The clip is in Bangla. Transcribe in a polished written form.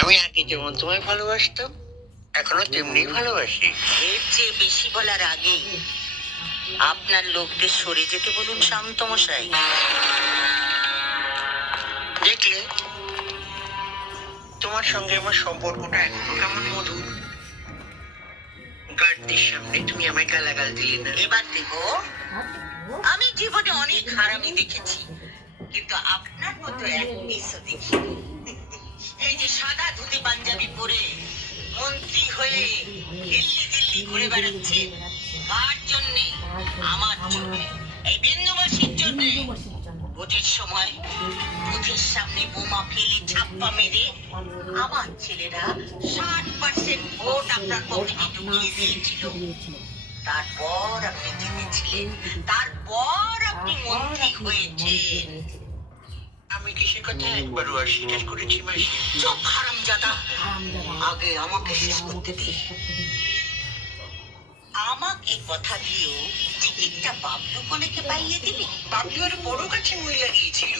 আমি আগে যেমন তোমায় ভালোবাসতাম এখনো তেমনি ভালোবাসি। এর চেয়ে বেশি বলার আগেই আপনার লোকদের সরে যেতে বলুন শান্ত মশাই। দেখলে তোমার সঙ্গে আমার সম্পর্কটা এখনো কেমন মধুর। গার্ডদের সামনে তুমি আমায় গালাগাল দিলে না। এবার দেখো, আমি জীবনে অনেক হারামি দেখেছি, কিন্তু আপনার মতো এক পিসও দেখিনি। এই যে সাদা ধুতি পাঞ্জাবি পরে মন্ত্রী হয়ে দিল্লি দিল্লি ঘুরে বেড়াচ্ছে, কার জন্যে? আমার জন্য, এই বিন্দুবাসীর জন্য। ভোটের সময় বুথের সামনে বোমা ফেলে ছাপ্পা মেরে আমার ছেলেরা 60% ভোট আপনার পকেটে ঢুকিয়ে দিয়েছিল। তারপর আপনি জিতেছিলেন, তারপর আপনি মন্ত্রী হয়েছেন। আমি কি সে কথা একবারও অস্বীকার করেছি মাসি? চোখ হারামজাদা, আগে আমাকে শেষ করতে দিন। আমাকে কথা দিয়েও টিকিটটা বাবলু কোলেকে পাইয়ে দিবি। বাবলু আর বড় কাছে মই লাগিয়েছিল।